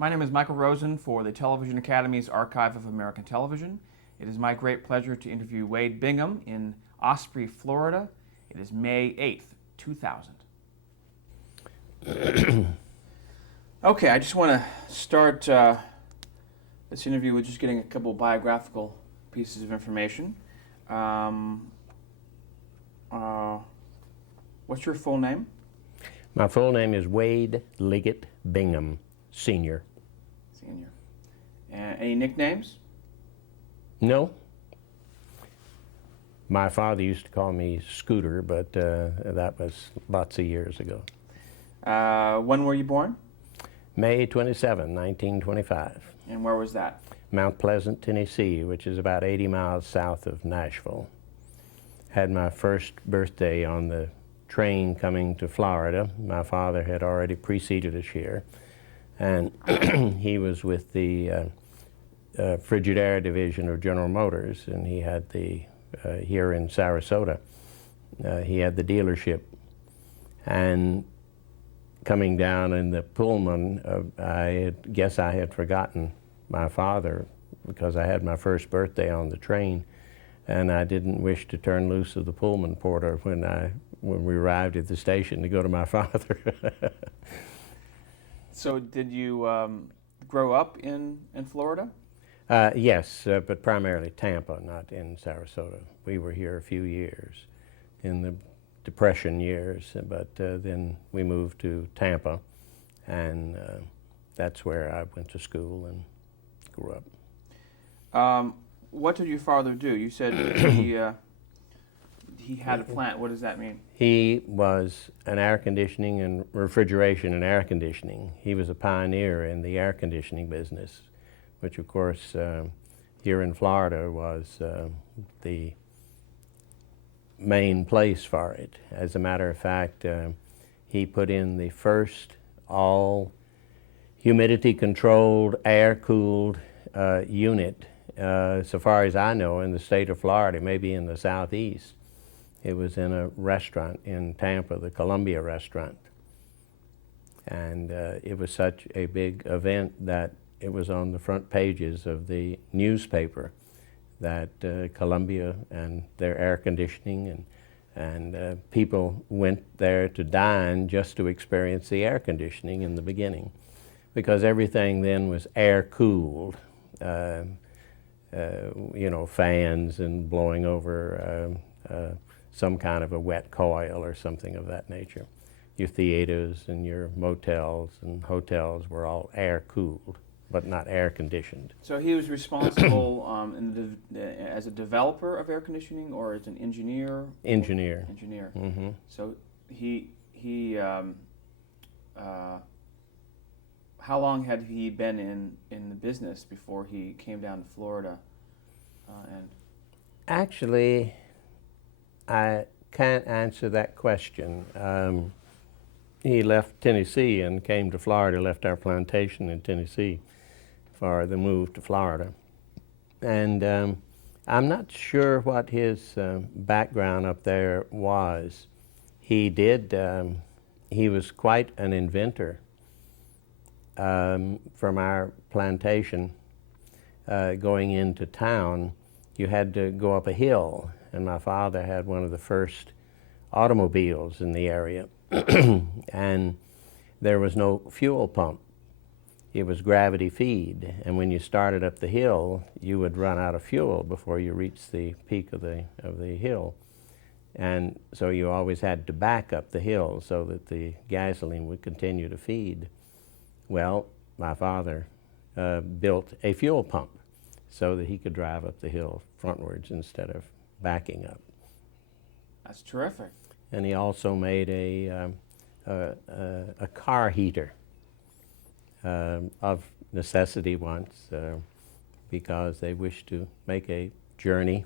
My name is Michael Rosen for the Television Academy's Archive of American Television. It is my great pleasure to interview Wade Bingham in Osprey, Florida. It is May 8th, 2000. Okay, I just want to start this interview with just getting a couple biographical pieces of information. What's your full name? My full name is Wade Liggett Bingham, Sr. Senior. And any nicknames? No. My father used to call me Scooter, but that was lots of years ago. When were you born? May 27, 1925. And where was that? Mount Pleasant, Tennessee, which is about 80 miles south of Nashville. Had my first birthday on the train coming to Florida. My father had already preceded us here, and he was with the Frigidaire division of General Motors, and he had the, here in Sarasota, he had the dealership. And coming down in the Pullman, I guess I had forgotten my father because I had my first birthday on the train, and I didn't wish to turn loose of the Pullman porter when we arrived at the station to go to my father. So did you grow up in Florida? Yes, but primarily Tampa, not in Sarasota. We were here a few years in the Depression years, but then we moved to Tampa, and that's where I went to school and grew up. What did your father do? You said he had a plant. What does that mean? He was an air conditioning and refrigeration and air conditioning. He was a pioneer in the air conditioning business, which of course here in Florida was the main place for it. As a matter of fact, he put in the first all humidity controlled, air cooled unit, so far as I know, in the state of Florida, maybe in the southeast. It was in a restaurant in Tampa, the Columbia restaurant. And it was such a big event that it was on the front pages of the newspaper that Columbia and their air conditioning and people went there to dine just to experience the air conditioning in the beginning, because everything then was air cooled, you know, fans and blowing over some kind of a wet coil or something of that nature. Your theaters and your motels and hotels were all air cooled, but not air conditioned. So he was responsible as a developer of air conditioning, or as an engineer? Engineer. Engineer. Mm-hmm. So how long had he been in the business before he came down to Florida? Actually, I can't answer that question. He left Tennessee and came to Florida, left our plantation in Tennessee for the move to Florida. And I'm not sure what his background up there was. He was quite an inventor. From our plantation going into town, you had to go up a hill, and my father had one of the first automobiles in the area. And there was no fuel pump. It was gravity feed, and when you started up the hill, you would run out of fuel before you reached the peak of the hill. And so you always had to back up the hill so that the gasoline would continue to feed. Well, my father built a fuel pump so that he could drive up the hill frontwards instead of backing up. That's terrific. And he also made a car heater of necessity once because they wished to make a journey,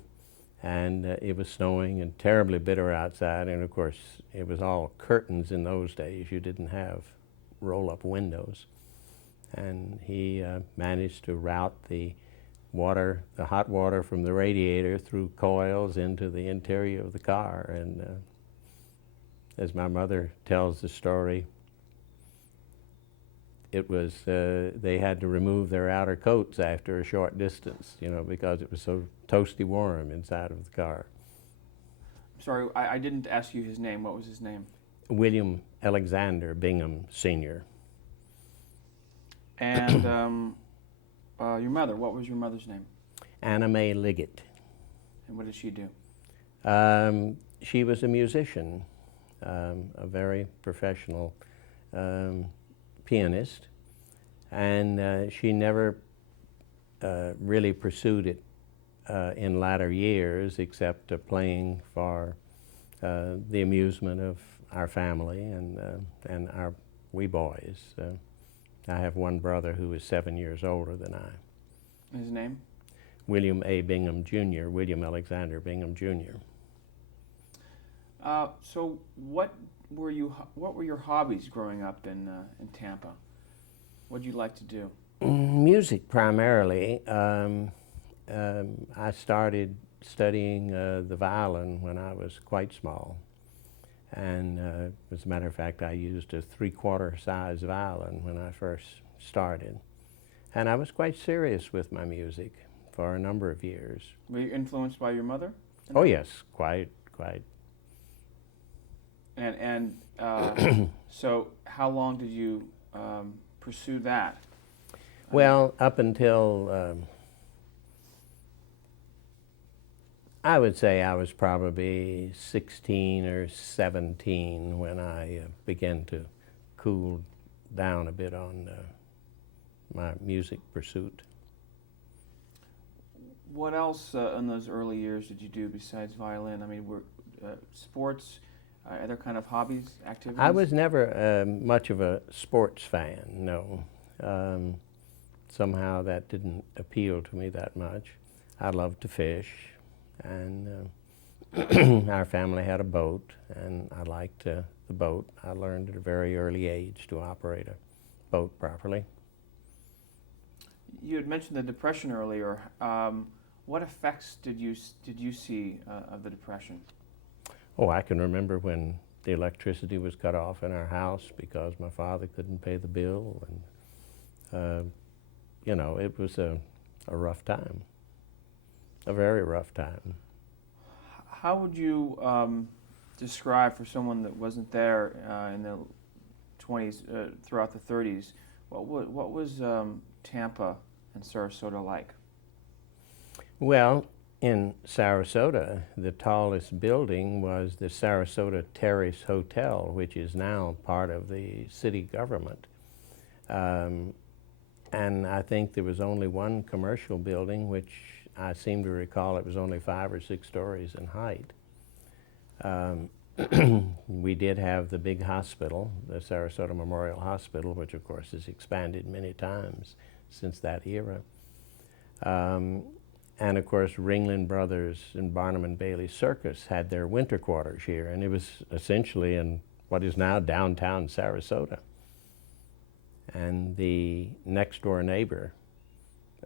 and it was snowing and terribly bitter outside, and of course it was all curtains in those days. You didn't have roll-up windows. And he managed to route the hot water from the radiator through coils into the interior of the car. And as my mother tells the story, it was, they had to remove their outer coats after a short distance, you know, because it was so toasty warm inside of the car. Sorry, I didn't ask you his name. What was his name? William Alexander Bingham, Sr. And your mother, what was your mother's name? Anna Mae Liggett. And what did she do? She was a musician, a very professional pianist, and she never really pursued it in latter years, except playing for the amusement of our family and our wee boys. I have one brother who is 7 years older than I. His name? William A. Bingham Jr., William Alexander Bingham Jr. So what were your hobbies growing up in Tampa? What did you like to do? Music primarily. I started studying the violin when I was quite small. And as a matter of fact, I used a 3/4 size violin when I first started. And I was quite serious with my music for a number of years. Were you influenced by your mother? Oh yes, quite. And so how long did you pursue that? Well, up until I would say I was probably 16 or 17 when I began to cool down a bit on my music pursuit. What else in those early years did you do besides violin? I mean, were sports, other kind of hobbies, activities? I was never much of a sports fan, no. Somehow that didn't appeal to me that much. I loved to fish, and our family had a boat, and I liked the boat. I learned at a very early age to operate a boat properly. You had mentioned the Depression earlier. What effects did you see of the Depression? Oh, I can remember when the electricity was cut off in our house because my father couldn't pay the bill, and you know, it was a rough time, a very rough time. How would you describe, for someone that wasn't there in the 20s, throughout the 30s, what was Tampa and Sarasota like? Well, in Sarasota, the tallest building was the Sarasota Terrace Hotel, which is now part of the city government. And I think there was only one commercial building, which I seem to recall it was only 5 or 6 stories in height. We did have the big hospital, the Sarasota Memorial Hospital, which of course has expanded many times since that era. And of course, Ringling Brothers and Barnum and Bailey Circus had their winter quarters here, and it was essentially in what is now downtown Sarasota. And the next door neighbor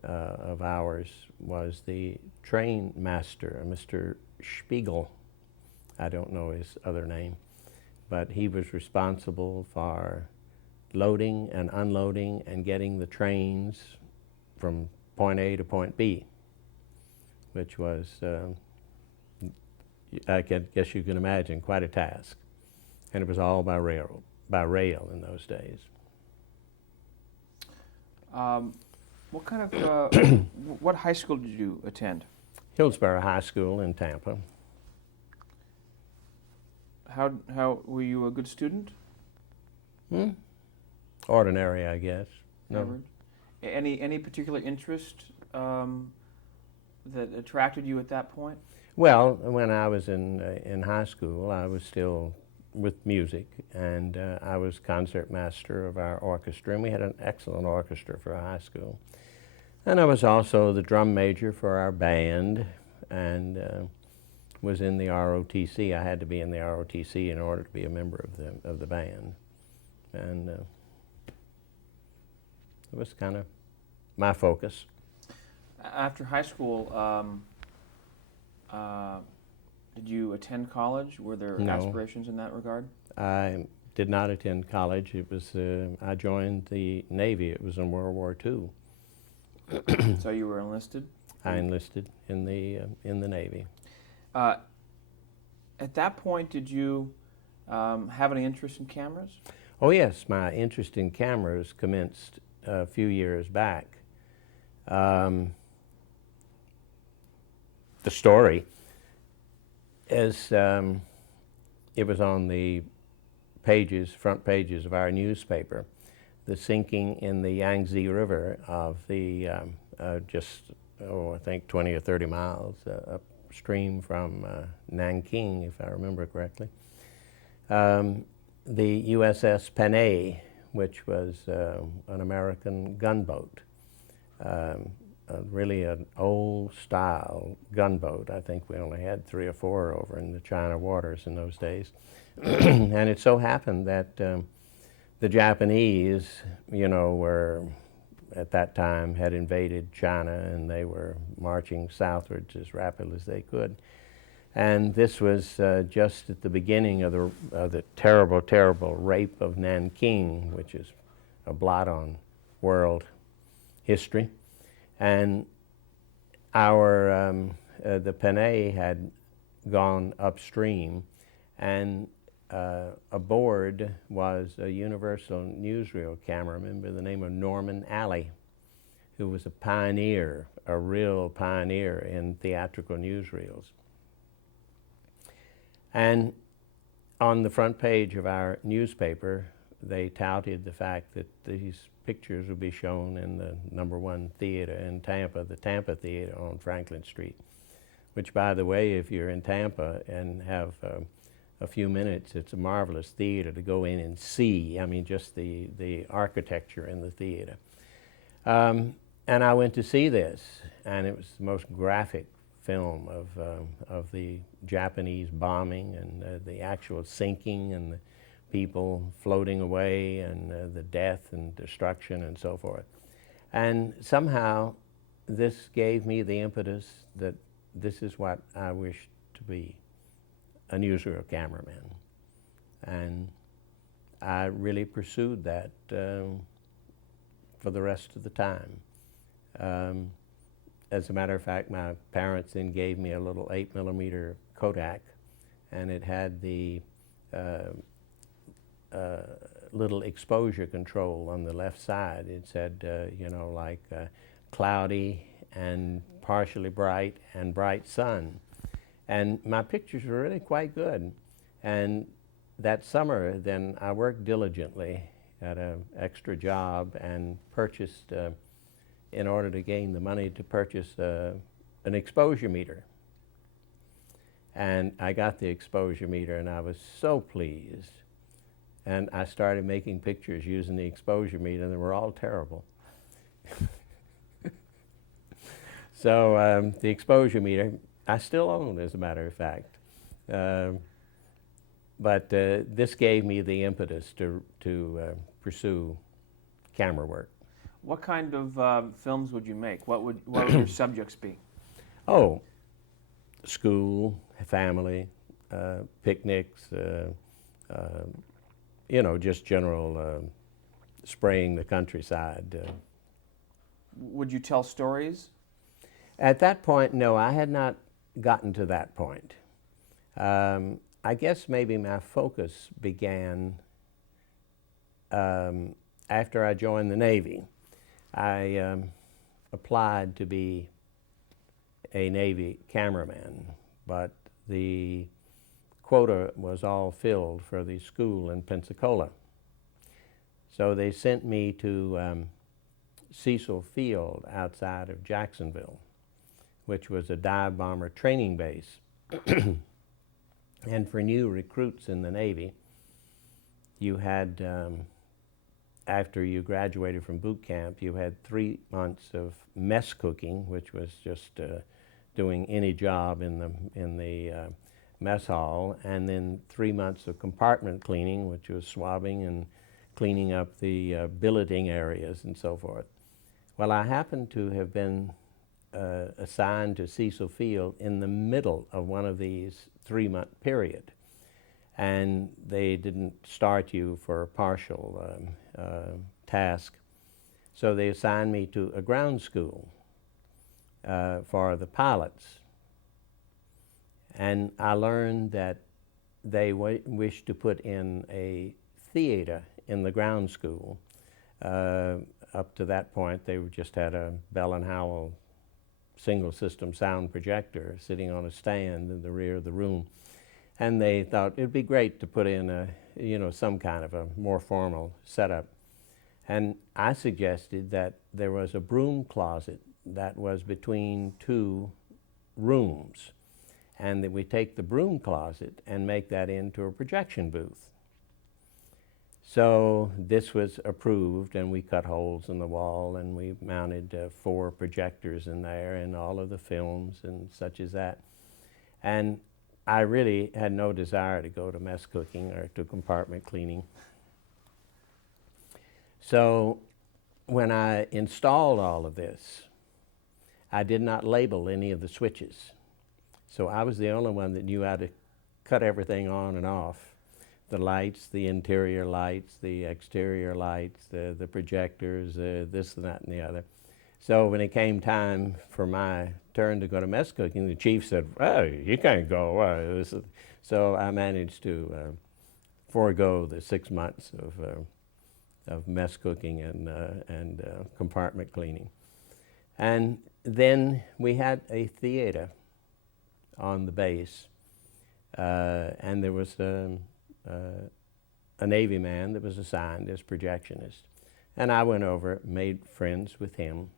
of ours was the train master, Mr. Spiegel. I don't know his other name, but he was responsible for loading and unloading and getting the trains from point A to point B, which was, I guess you can imagine, quite a task. And it was all by rail in those days. What kind of what high school did you attend? Hillsborough High School in Tampa. How were you a good student? Ordinary, I guess. No. Average? Any particular interest that attracted you at that point? Well, when I was in high school, I was still with music, and I was concert master of our orchestra, and we had an excellent orchestra for high school. And I was also the drum major for our band, and was in the ROTC. I had to be in the ROTC in order to be a member of the band, and it was kind of my focus. After high school, did you attend college? Were there No. aspirations in that regard? I did not attend college. It was I joined the Navy. It was in World War II. So you were enlisted? I enlisted in the Navy. At that point, did you have any interest in cameras? Oh yes, my interest in cameras commenced a few years back. The story is it was on the front pages of our newspaper, the sinking in the Yangtze River of the I think 20 or 30 miles upstream from Nanking, if I remember correctly. The USS Panay, which was an American gunboat, really an old-style gunboat. I think we only had 3 or 4 over in the China waters in those days. And it so happened that the Japanese, were at that time had invaded China, and they were marching southwards as rapidly as they could. And this was just at the beginning of the terrible, terrible rape of Nanking, which is a blot on world history. And the Panay had gone upstream, and aboard was a Universal Newsreel cameraman by the name of Norman Alley, who was a pioneer, a real pioneer in theatrical newsreels. And on the front page of our newspaper, they touted the fact that these pictures would be shown in the #1 theater in Tampa, the Tampa Theater on Franklin Street, which, by the way, if you're in Tampa and have a few minutes, it's a marvelous theater to go in and see. I mean, just the architecture in the theater. And I went to see this, and it was the most graphic film of the Japanese bombing and the actual sinking and the people floating away and the death and destruction and so forth. And somehow this gave me the impetus that this is what I wish to be, a newsreel cameraman. And I really pursued that for the rest of the time. As a matter of fact, my parents then gave me a little 8mm Kodak, and it had the little exposure control on the left side. It said, cloudy and partially bright and bright sun. And my pictures were really quite good. And that summer, then I worked diligently at an extra job and purchased, in order to gain the money to purchase an exposure meter. And I got the exposure meter, and I was so pleased. And I started making pictures using the exposure meter, and they were all terrible. So the exposure meter, I still own, as a matter of fact. But this gave me the impetus to pursue camera work. What kind of films would you make? What would your subjects be? Oh, school, family, picnics, just general spraying the countryside. Would you tell stories? At that point, no, I had not gotten to that point. I guess maybe my focus began after I joined the Navy. I applied to be a Navy cameraman, but the quota was all filled for the school in Pensacola. So they sent me to Cecil Field outside of Jacksonville, which was a dive bomber training base. And for new recruits in the Navy, you had, after you graduated from boot camp, you had 3 months of mess cooking, which was just doing any job in the mess hall, and then 3 months of compartment cleaning, which was swabbing and cleaning up the billeting areas and so forth. Well, I happened to have been assigned to Cecil Field in the middle of one of these 3-month period. and they didn't start you for a partial task. So they assigned me to a ground school for the pilots. And I learned that they wished to put in a theater in the ground school. Up to that point, they just had a Bell and Howell single system sound projector sitting on a stand in the rear of the room. And they thought it'd be great to put in a, some kind of a more formal setup. And I suggested that there was a broom closet that was between two rooms, and that we take the broom closet and make that into a projection booth. So this was approved, and we cut holes in the wall, and we mounted 4 projectors in there and all of the films and such as that. And I really had no desire to go to mess cooking or to compartment cleaning. So when I installed all of this, I did not label any of the switches. So I was the only one that knew how to cut everything on and off. The lights, the interior lights, the exterior lights, the projectors, this and that and the other. So when it came time for my turn to go to mess cooking, the chief said, "Oh, you can't go." So I managed to forego the 6 months of mess cooking and compartment cleaning. And then we had a theater on the base, and there was a Navy man that was assigned as projectionist. And I went over, made friends with him,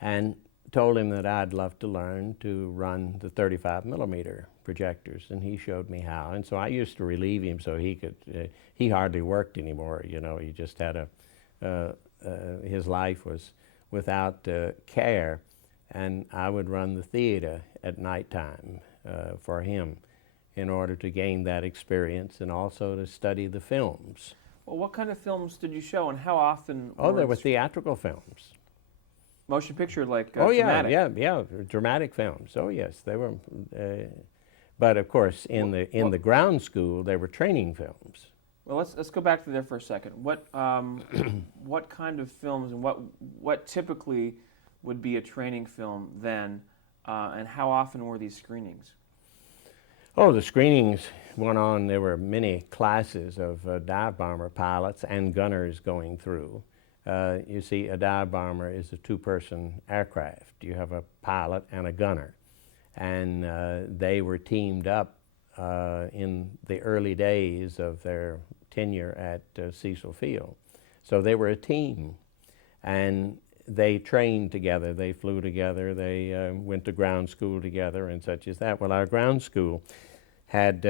and told him that I'd love to learn to run the 35 millimeter projectors, and he showed me how. And so I used to relieve him so he could, he hardly worked anymore, he just had his life was without care, and I would run the theater at nighttime for him in order to gain that experience and also to study the films. Well, what kind of films did you show, and how often? Oh, there were theatrical films. Motion picture, like Oh dramatic. yeah, dramatic films. Oh yes, they were. But of course, in the ground school, they were training films. Well, let's go back to there for a second. What what kind of films and what typically would be a training film then, and how often were these screenings? Oh, the screenings went on. There were many classes of dive bomber pilots and gunners going through. You see, a dive bomber is a 2-person aircraft. You have a pilot and a gunner. And they were teamed up in the early days of their tenure at Cecil Field. So they were a team. And they trained together. They flew together. They went to ground school together and such as that. Well, our ground school had,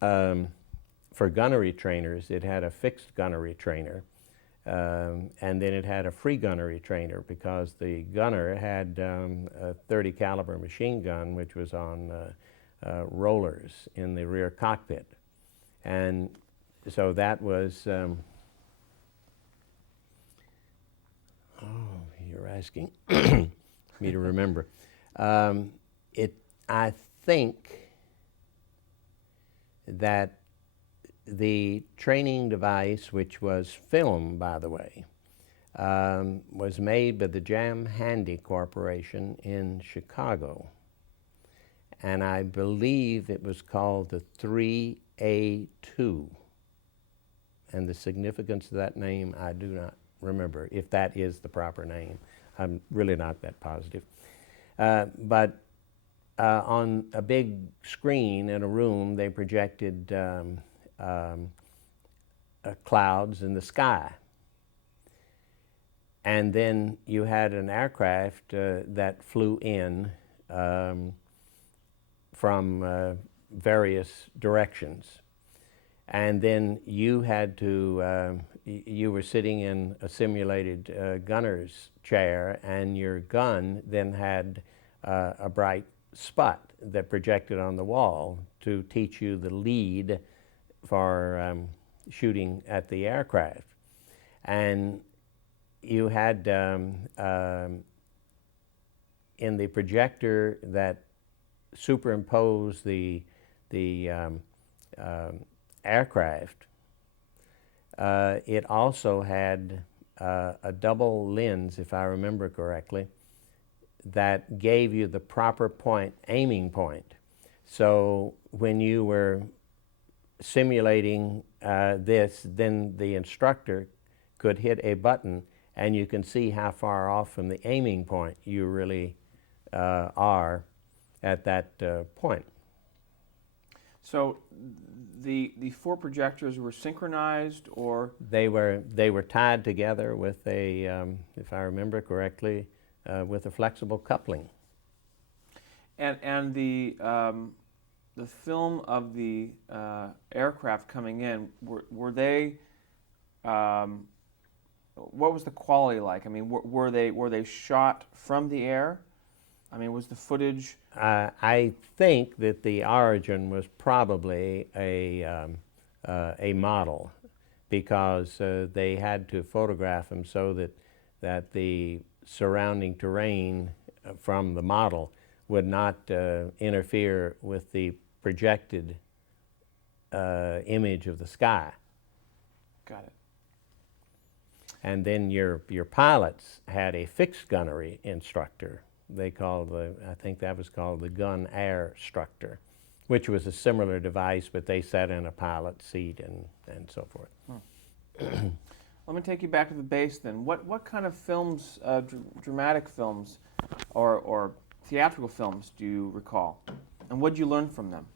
for gunnery trainers, it had a fixed gunnery trainer. And then it had a free gunnery trainer, because the gunner had a .30 caliber machine gun, which was on rollers in the rear cockpit. And so that was, oh, you're asking me to remember. I think that the training device, which was film, by the way, was made by the Jam Handy Corporation in Chicago. And I believe it was called the 3A2. And the significance of that name, I do not remember, if that is the proper name. I'm really not that positive. But on a big screen in a room, they projected clouds in the sky. And then you had an aircraft that flew in from various directions. And then you had to, you were sitting in a simulated gunner's chair, and your gun then had a bright spot that projected on the wall to teach you the lead for shooting at the aircraft. And you had, in the projector that superimpose the aircraft, it also had a double lens, if I remember correctly, that gave you the proper aiming point. So when you were simulating this, then the instructor could hit a button and you can see how far off from the aiming point you really are at that point. So the four projectors were synchronized, or They were tied together with a, if I remember correctly, with a flexible coupling. and the film of the aircraft coming in, were they what was the quality like? I mean, were they shot from the air? I mean, was the footage? I think that the origin was probably a model, because they had to photograph them so that the surrounding terrain from the model would not interfere with the projected image of the sky. Got it. And then your pilots had a fixed gunnery instructor. They called I think that was called the gun air instructor, which was a similar device, but they sat in a pilot seat and so forth. Let me take you back to the base then. What kind of films, dramatic films, or theatrical films do you recall, and what did you learn from them?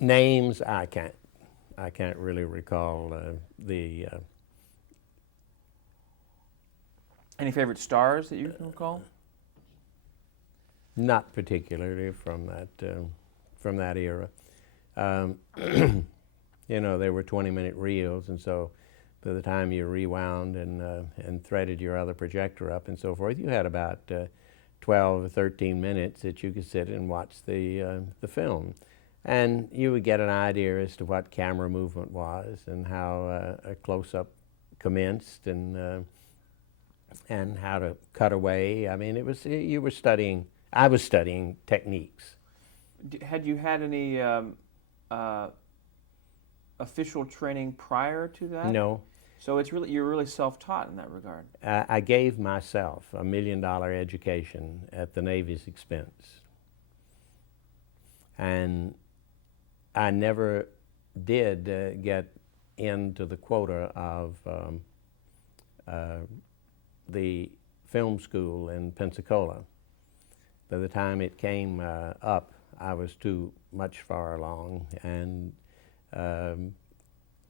Names I can't really recall the. Any favorite stars that you can recall? Not particularly from that era. You know, they were 20-minute reels, and so by the time you rewound and threaded your other projector up and so forth, you had about 12 or 13 minutes that you could sit and watch the film. And you would get an idea as to what camera movement was and how a close-up commenced and how to cut away. I mean, it was, you were studying, I was studying techniques. Had you had any official training prior to that? No. So you're really self-taught in that regard. I gave myself $1 million education at the Navy's expense. And I never did get into the quota of the film school in Pensacola. By the time it came up, I was too much far along, and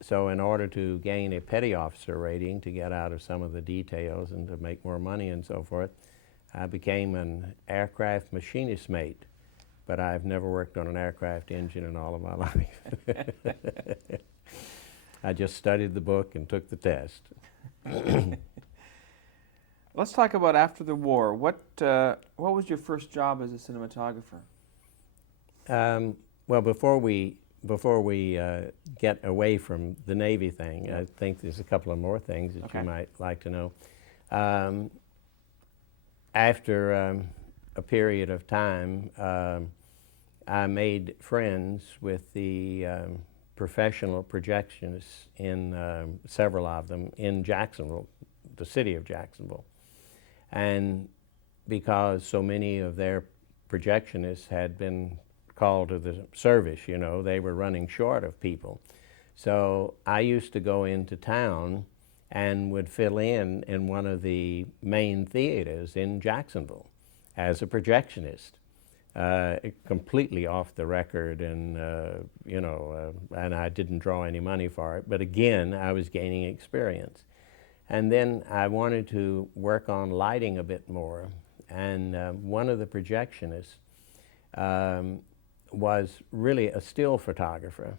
so in order to gain a petty officer rating, to get out of some of the details and to make more money and so forth, I became an aircraft machinist mate, but I've never worked on an aircraft engine in all of my life. I just studied the book and took the test. Let's talk about after the war. What was your first job as a cinematographer? Well, before we get away from the Navy thing, I think there's a couple of more things that you might like to know. After a period of time, I made friends with the professional projectionists, in several of them in Jacksonville, the city of Jacksonville. And because so many of their projectionists had been called to the service, you know, they were running short of people. So I used to go into town and would fill in one of the main theaters in Jacksonville as a projectionist, completely off the record, and you know, and I didn't draw any money for it, but again, I was gaining experience. And then I wanted to work on lighting a bit more, and one of the projectionists was really a still photographer,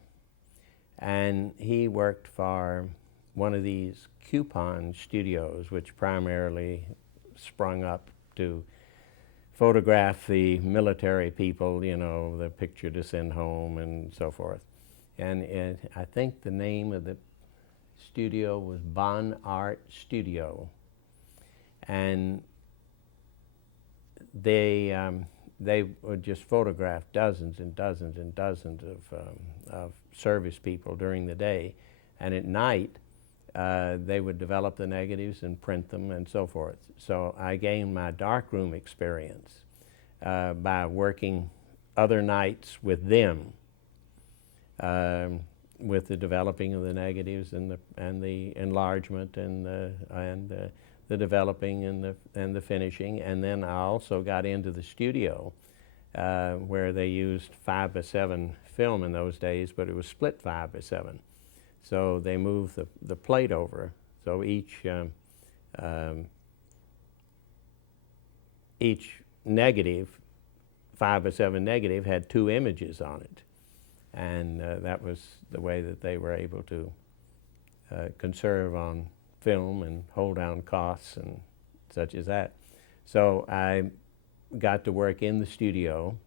and he worked for one of these coupon studios, which primarily sprung up to photograph the military people, you know, the picture to send home and so forth. And I think the name of the studio was Bon Art Studio, and they they would just photograph dozens and dozens and dozens of service people during the day, and at night they would develop the negatives and print them and so forth. So I gained my darkroom experience by working other nights with them, with the developing of the negatives and the enlargement and the developing and the finishing. And then I also got into the studio where they used 5x7 film in those days, but it was split 5x7. So they moved the plate over. So each negative, 5x7 negative, had 2 images on it. And that was the way that they were able to conserve on film and hold down costs and such as that. So I got to work in the studio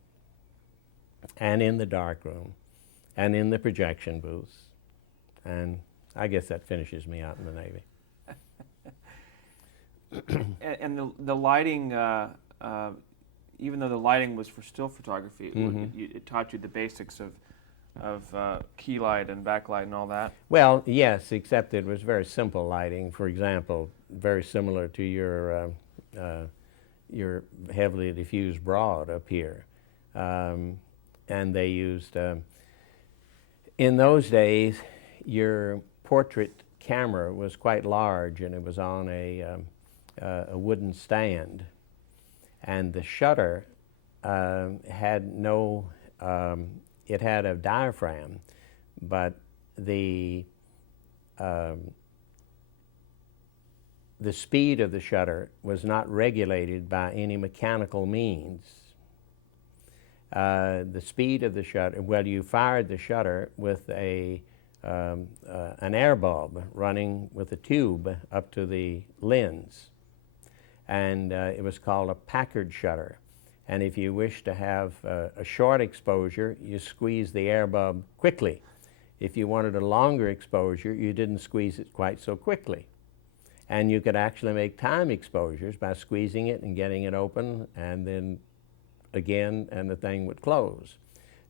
and in the darkroom and in the projection booth. And I guess that finishes me out in the Navy. And the lighting, even though the lighting was for still photography, it taught you the basics of key light and backlight and all that? Well, yes, except it was very simple lighting. For example, very similar to your heavily diffused broad up here. And they used, in those days, your portrait camera was quite large, and it was on a wooden stand. And the shutter had no, it had a diaphragm, but the speed of the shutter was not regulated by any mechanical means. The speed of the shutter, well, you fired the shutter with an air bulb running with a tube up to the lens. And it was called a Packard shutter. And if you wish to have a short exposure, you squeeze the air bulb quickly. If you wanted a longer exposure, you didn't squeeze it quite so quickly. And you could actually make time exposures by squeezing it and getting it open, and then again, and the thing would close.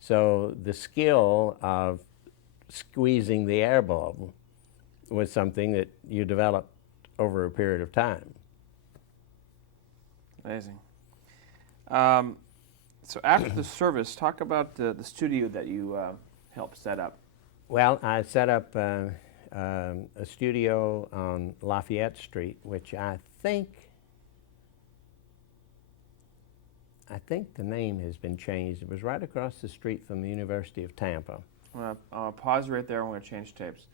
So the skill of squeezing the air bulb was something that you developed over a period of time. Amazing. So after the service, talk about the studio that you helped set up. Well, I set up a studio on Lafayette Street, which I think the name has been changed. It was right across the street from the University of Tampa. I'm going to pause right there. I'm going to change tapes.